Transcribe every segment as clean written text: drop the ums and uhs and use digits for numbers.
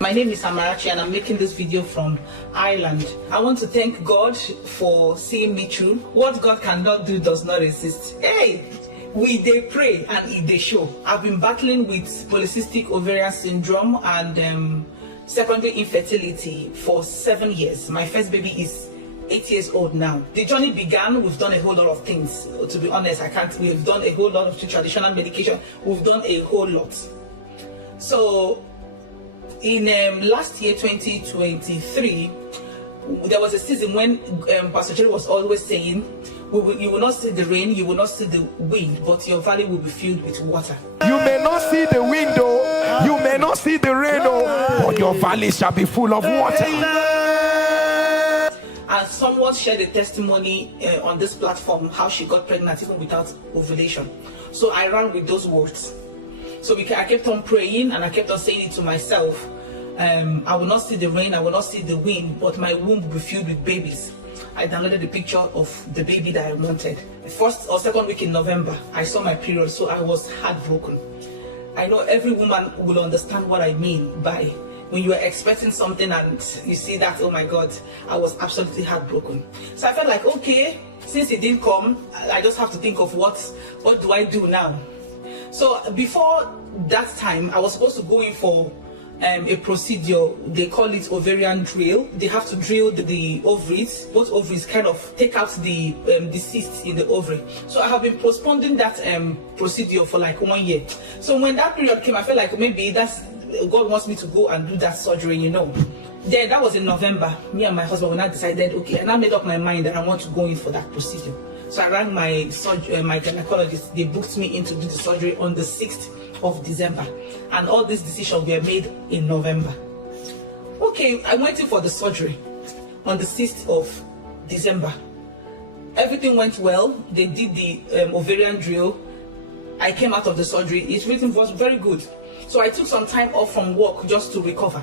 My name is Amarachi and I'm making this video from Ireland. I want to thank God for seeing me through. What God cannot do does not exist. Hey! They pray and they show. I've been battling with polycystic ovarian syndrome and secondary infertility for 7 years. My first baby is 8 years old now. The journey began. We've done a whole lot of things. To be honest, we've done a whole lot of traditional medication. We've done a whole lot. So in last year, 2023, there was a season when Pastor Jerry was always saying, you will not see the rain, you will not see the wind, but your valley will be filled with water. You may not see the wind, oh, you may not see the rain, oh, but your valley shall be full of water. And someone shared a testimony on this platform how she got pregnant even without ovulation. So I ran with those words. So I kept on praying and I kept on saying it to myself. I will not see the rain, I will not see the wind, but my womb will be filled with babies. I downloaded the picture of the baby that I wanted. The first or second week in November, I saw my period, so I was heartbroken. I know every woman will understand what I mean by when you are expecting something and you see that, oh my God, I was absolutely heartbroken. So I felt like, okay, since it didn't come, I just have to think of what do I do now? So before that time, I was supposed to go in for a procedure. They call it ovarian drill. They have to drill the ovaries, both ovaries, kind of take out the cysts in the ovary. So I have been postponing that procedure for like 1 year. So when that period came, I felt like maybe God wants me to go and do that surgery, you know. Then that was in November. Me and my husband, when I decided, okay, and I made up my mind that I want to go in for that procedure. So I rang my gynecologist. They booked me in to do the surgery on the 6th of December. And all these decisions were made in November. Okay, I went in for the surgery on the 6th of December. Everything went well. They did the ovarian drill. I came out of the surgery. It really was very good. So I took some time off from work just to recover.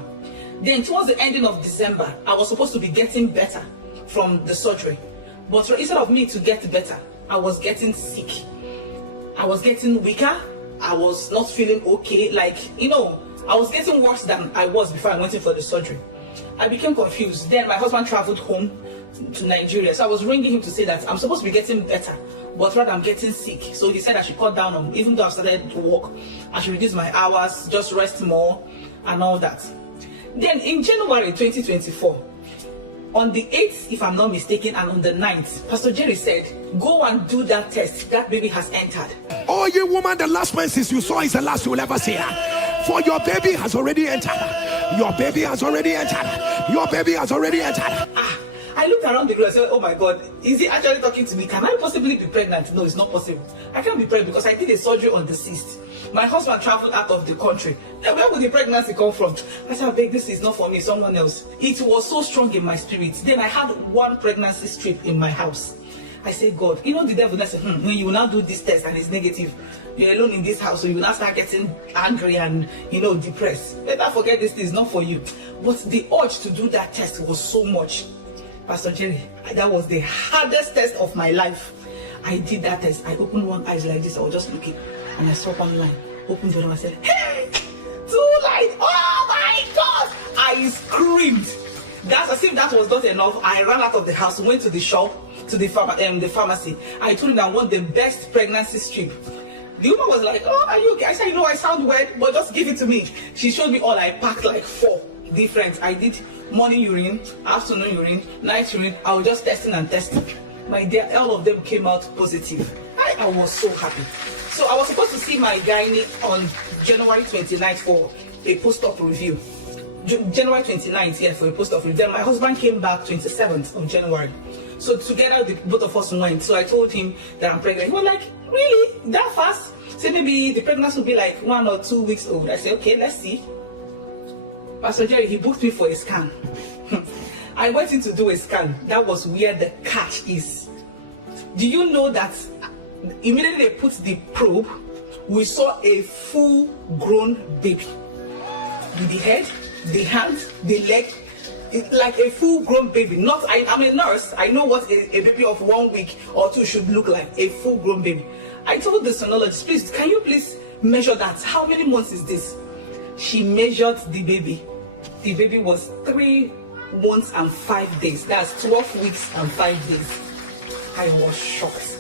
Then towards the ending of December, I was supposed to be getting better from the surgery. But instead of me to get better, I was getting sick. I was getting weaker. I was not feeling okay. Like, you know, I was getting worse than I was before I went in for the surgery. I became confused. Then my husband traveled home to Nigeria. So I was ringing him to say that I'm supposed to be getting better, but rather I'm getting sick. So he said I should cut down on, even though I've started to work, I should reduce my hours, just rest more and all that. Then in January 2024, on the 8th, if I'm not mistaken, and on the 9th, Pastor Jerry said, go and do that test. That baby has entered. Oh, you woman, the last princess you saw is the last you will ever see her. For your baby has already entered. Your baby has already entered. Your baby has already entered. I looked around the room and said, oh my God, is he actually talking to me? Can I possibly be pregnant? No, it's not possible. I can't be pregnant because I did a surgery on the 6th. My husband traveled out of the country. Then where would the pregnancy come from? I said, I beg, this is not for me, someone else. It was so strong in my spirit. Then I had one pregnancy strip in my house. I said, God, you know the devil that said, when you will now do this test and it's negative, you're alone in this house, so you will now start getting angry and, you know, depressed. Better forget this thing, it's not for you. But the urge to do that test was so much. Pastor Jerry, that was the hardest test of my life. I did that test. I opened one eye like this. I was just looking and I saw one line. Opened the other one. I said, hey, 2 lines. Oh my God. I screamed. That's as if that was not enough. I ran out of the house, went to the shop, to the pharmacy. I told him I want the best pregnancy strip. The woman was like, oh, are you okay? I said, you know, I sound weird, but just give it to me. She showed me all. I packed like 4 different. I did morning urine, afternoon urine, night urine. I was just testing and testing. My dear, all of them came out positive. I was so happy. So I was supposed to see my gynae on January 29th for a post-op review. January 29th, yeah, for a post-op review. Then my husband came back 27th of January. So together, both of us went. So I told him that I'm pregnant. He was like, really? That fast? So maybe the pregnancy will be like 1 or 2 weeks old. I said, okay, let's see. Pastor Jerry, he booked me for a scan. I went in to do a scan. That was where the catch is. Do you know that immediately they put the probe, we saw a full-grown baby with the head, the hand, the leg, like a full-grown baby. Not, I'm a nurse. I know what a baby of 1 week or 2 should look like. A full-grown baby. I told the sonologist, please, can you please measure that? How many months is this? She measured the baby. the baby was 3 months and 5 days. That's 12 weeks and 5 days. I was shocked.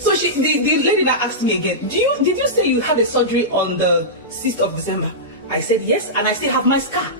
So the lady now asked me again, did you say you had a surgery on the 6th of December? I said yes, and I still have my scar.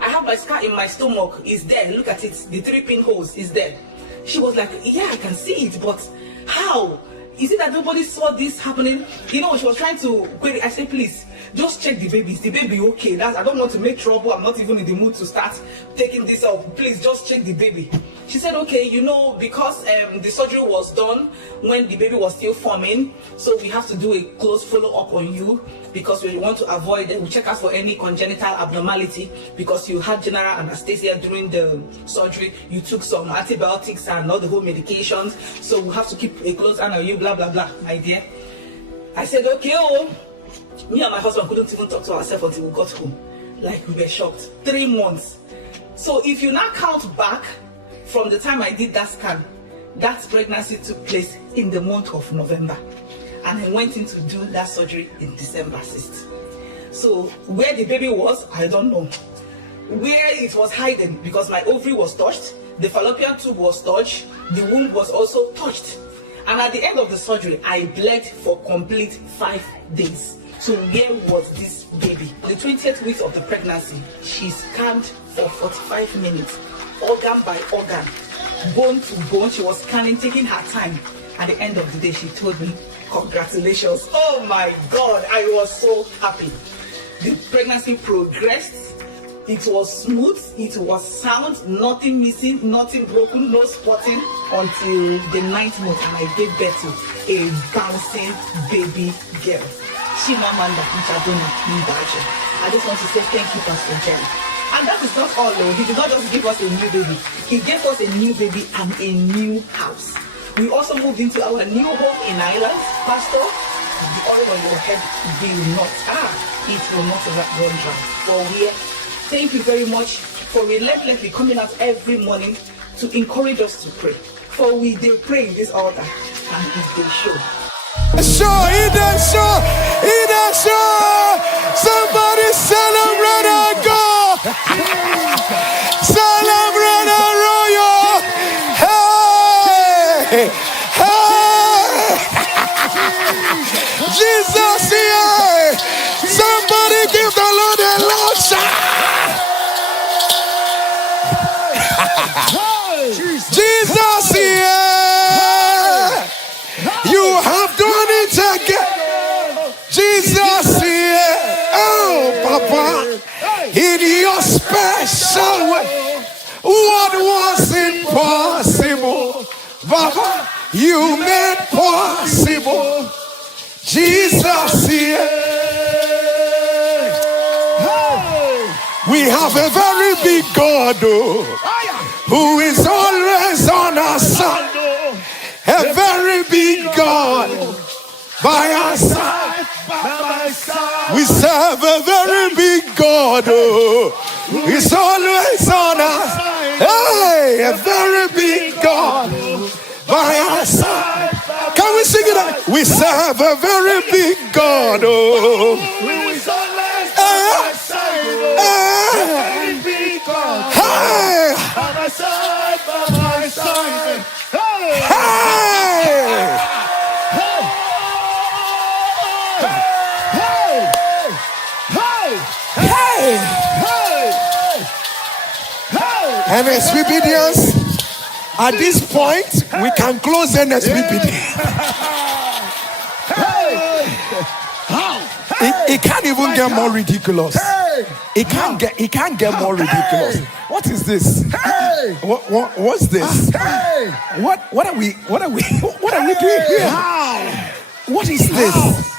I have my scar in my stomach. It's there. Look at it. The 3 pinholes is there. She was like, yeah, I can see it, but how? Is it that nobody saw this happening? She was trying to query. I said, please, just check the baby. Is the baby okay? I don't want to make trouble. I'm not even in the mood to start taking this up. Please, just check the baby. She said, okay, because the surgery was done when the baby was still forming, so we have to do a close follow-up on you because we want to avoid it. We check out for any congenital abnormality because you had general anesthesia during the surgery. You took some antibiotics and all the whole medications, so we have to keep a close eye on you, blah, blah, blah, my dear. I said, okay, me and my husband couldn't even talk to ourselves until we got home. Like, we were shocked. 3 months. So if you now count back from the time I did that scan, that pregnancy took place in the month of November. And I went in to do that surgery in December 6th. So where the baby was, I don't know. Where it was hiding, because my ovary was touched, the fallopian tube was touched, the womb was also touched. And at the end of the surgery, I bled for complete 5 days. So where was this baby? The 20th week of the pregnancy, she scanned for 45 minutes, organ by organ, bone to bone. She was scanning, taking her time. At the end of the day, she told me, congratulations. Oh my God, I was so happy. The pregnancy progressed. It was smooth, it was sound, nothing missing, nothing broken, no spotting until the 9th month, and I gave birth to a bouncing baby girl. Chimamanda Nchadona Mbaje. I just want to say thank you, Pastor Jerry. And that is not all, though. He did not just give us a new baby. He gave us a new baby and a new house. We also moved into our new home in Ireland. Pastor, the oil on your head it will not run dry. For we thank you very much for relentlessly coming out every morning to encourage us to pray. For we did pray in this altar and it will show. Somebody celebrate our God. Celebrate our royal. Hey, hey. Jesus here. Somebody give the Lord a loud shout. Jesus here. You have done it again. Jesus here. Oh, Papa. In your special way. What was impossible, Papa, you made possible. Jesus here. We have a very big God who is always on our side. A very big God by our side. We serve a very big God who is always on us. Hey, a very big God by our side. Can we sing it out? We serve a very big God who is always on our side. A very big God by my side, by my side. Hey! NSPPDs, at this point, we can close NSPPD. It can't even get more ridiculous. It can't get more ridiculous. What is this? What's this? What are we doing here? What is this?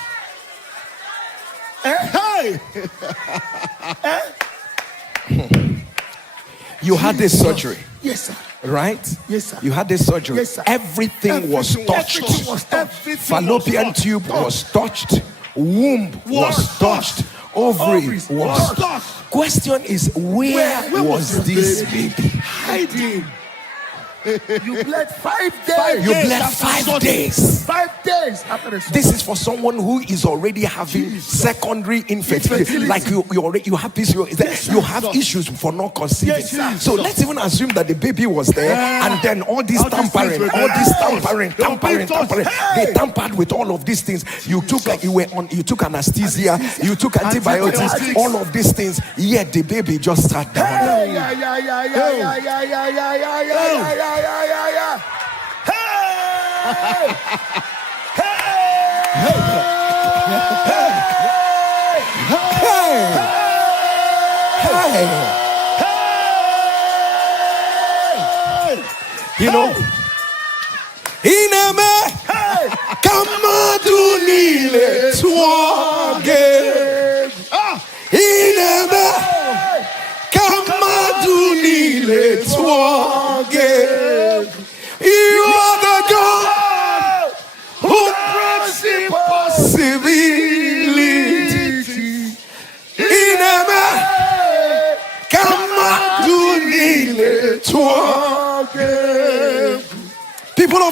You had this surgery. Yes, sir. Right? Yes, sir. You had this surgery. Yes, sir. Everything was touched. Fallopian tube was touched. Womb was touched. Ovary was touched. Question is, where was this baby? Hiding. You bled 5 days. You bled 5 days. 5 days after the This is for someone who is already having secondary infertility. Like you have this, you have issues for not conceiving. So let's even assume that the baby was there, and then all this tampering, they tampered with all of these things. You took anesthesia, you took antibiotics, all of these things. Yet the baby just sat down. You know, Ineme, Kamadu Nile Twage. Ineme, Kamadu Nile Twage. You are the God who brings impossibility. Ineme, Kamadu Nile Twage. People of God.